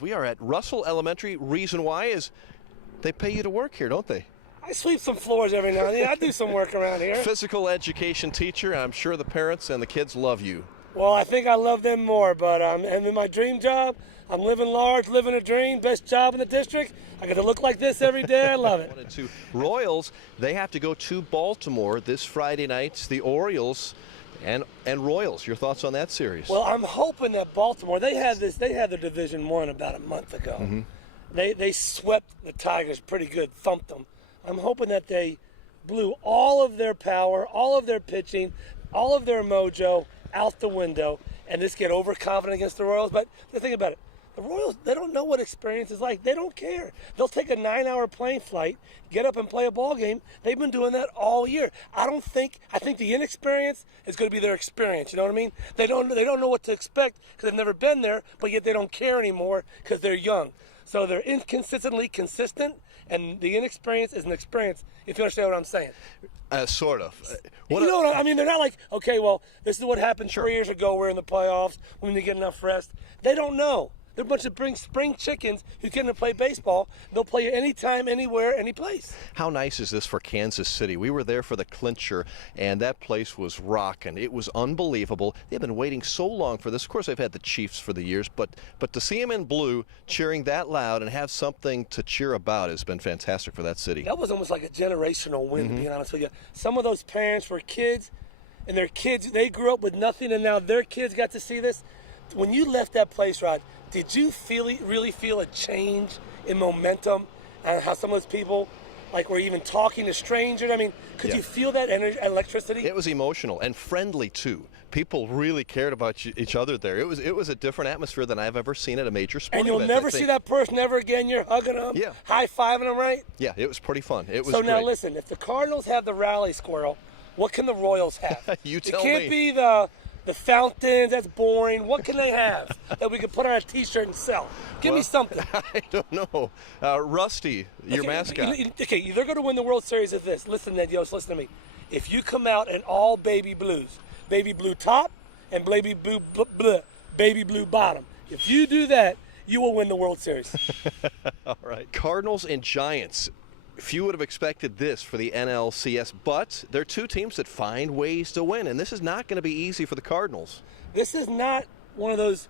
We are at Russell Elementary. Reason why is they pay you to work here, don't they? I sweep some floors every now and then. I do some work around here. Physical education teacher. I'm sure the parents and the kids love you. Well, I think I love them more, but and in my dream job, I'm living large, living a dream, best job in the district. I get to look like this every day. I love it. 1 and 2. Royals, they have to go to Baltimore this Friday night. The Orioles and Royals. Your thoughts on that series? Well, I'm hoping that Baltimore, they had their Division I about a month ago. Mm-hmm. They swept the Tigers pretty good, thumped them. I'm hoping that they blew all of their power, all of their pitching, all of their mojo out the window and just get overconfident against the Royals. But the thing about it, the Royals, they don't know what experience is like. They don't care. They'll take a 9-hour plane flight, get up and play a ball game. They've been doing that all year. I think the inexperience is going to be their experience. You know what I mean? They don't know what to expect because they've never been there, but yet they don't care anymore because they're young. So they're inconsistently consistent, and the inexperience is an experience, if you understand what I'm saying. Sort of. You know what I mean? They're not like, okay, well, this is what happened 3 years ago. We're in the playoffs. We need to get enough rest. They don't know. They're a bunch of spring chickens who get to play baseball. They'll play you anytime, anywhere, any place. How nice is this for Kansas City? We were there for the clincher, and that place was rocking. It was unbelievable. They've been waiting so long for this. Of course, they've had the Chiefs for the years, but to see them in blue cheering that loud and have something to cheer about has been fantastic for that city. That was almost like a generational win, to be honest with you. Some of those parents were kids, and their kids, they grew up with nothing, and now their kids got to see this. When you left that place, Rod, did you really feel a change in momentum and how some of those people were even talking to strangers? I mean, could you feel that energy, electricity? It was emotional and friendly too. People really cared about each other there. It was a different atmosphere than I've ever seen at a major sporting event. And you'll never see that person ever again. You're hugging them, high-fiving them, right? Yeah, it was pretty fun. It was so great. Now listen, if the Cardinals have the rally squirrel, what can the Royals have? You tell me. It can't be the fountains, that's boring. What can they have that we could put on a T-shirt and sell? Give me something. I don't know. Rusty, your mascot. Okay, they're going to win the World Series of this. Listen, Ned Yost, listen to me. If you come out in all baby blues, baby blue top and baby blue bottom, if you do that, you will win the World Series. All right. Cardinals and Giants. Few would have expected this for the NLCS, but they're two teams that find ways to win, and this is not going to be easy for the Cardinals. This is not one of those,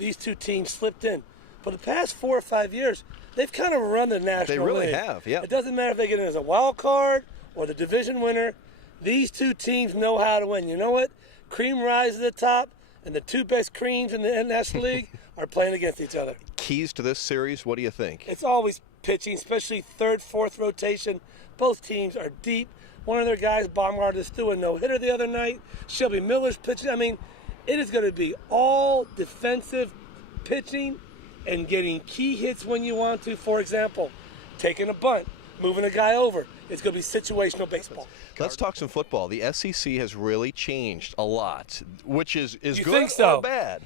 these two teams slipped in. For the past 4 or 5 years, they've kind of run the National League. They really have, yeah. It doesn't matter if they get in as a wild card or the division winner. These two teams know how to win. You know what? Cream rises to the top, and the two best creams in the National League are playing against each other. Keys to this series, what do you think? It's always pitching, especially third, fourth rotation. Both teams are deep. One of their guys, Baumgartner, is doing no-hitter the other night. Shelby Miller's pitching. I mean, it is going to be all defensive pitching and getting key hits when you want to. For example, taking a bunt, moving a guy over. It's going to be situational baseball. Let's talk some football. The SEC has really changed a lot, which is you good think so? Or bad?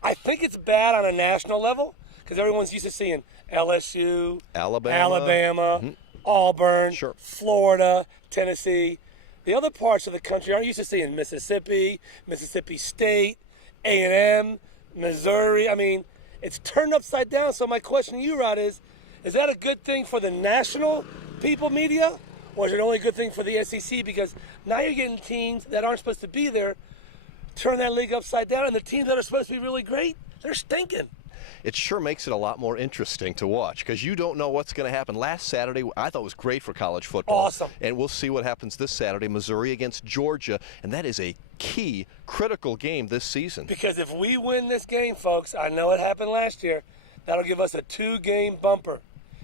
I think it's bad on a national level because everyone's used to seeing LSU, Alabama, Auburn, Florida, Tennessee. The other parts of the country aren't used to seeing Mississippi, Mississippi State, A&M, Missouri. I mean, it's turned upside down. So my question to you, Rod, is that a good thing for the national media, or is it only a good thing for the SEC? Because now you're getting teams that aren't supposed to be there turn that league upside down, and the teams that are supposed to be really great, they're stinking. It sure makes it a lot more interesting to watch because you don't know what's going to happen. Last Saturday, I thought was great for college football. Awesome. And we'll see what happens this Saturday, Missouri against Georgia, and that is a key, critical game this season. Because if we win this game, folks, I know it happened last year, that'll give us a 2-game bumper.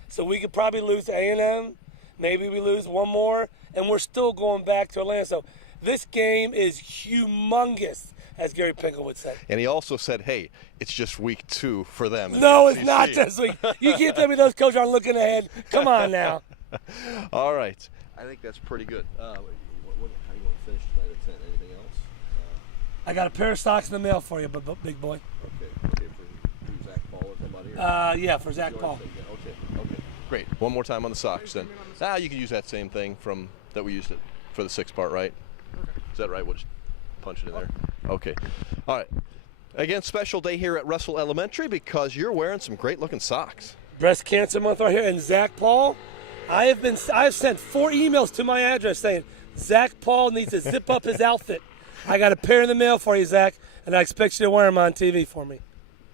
So we could probably lose to A&M, maybe we lose one more, and we're still going back to Atlanta. So this game is humongous, as Gary Pinkel would say. And he also said, hey, it's just week 2 for them. No, it's not just week. You can't tell me those coaches aren't looking ahead. Come on now. All right. I think that's pretty good. How do you want to finish tonight at 10? Anything else? I got a pair of socks in the mail for you, big boy. Okay, for Zach Paul or somebody? Yeah, for Zach Paul. Okay. Great. One more time on the socks then. You can use that same thing that we used it for the 6 part, right? Okay. Is that right? We'll just punch it in there. Okay. All right. Again, special day here at Russell Elementary because you're wearing some great-looking socks. Breast Cancer Month right here. And Zach Paul, I've sent 4 emails to my address saying Zach Paul needs to zip up his outfit. I got a pair in the mail for you, Zach, and I expect you to wear them on TV for me.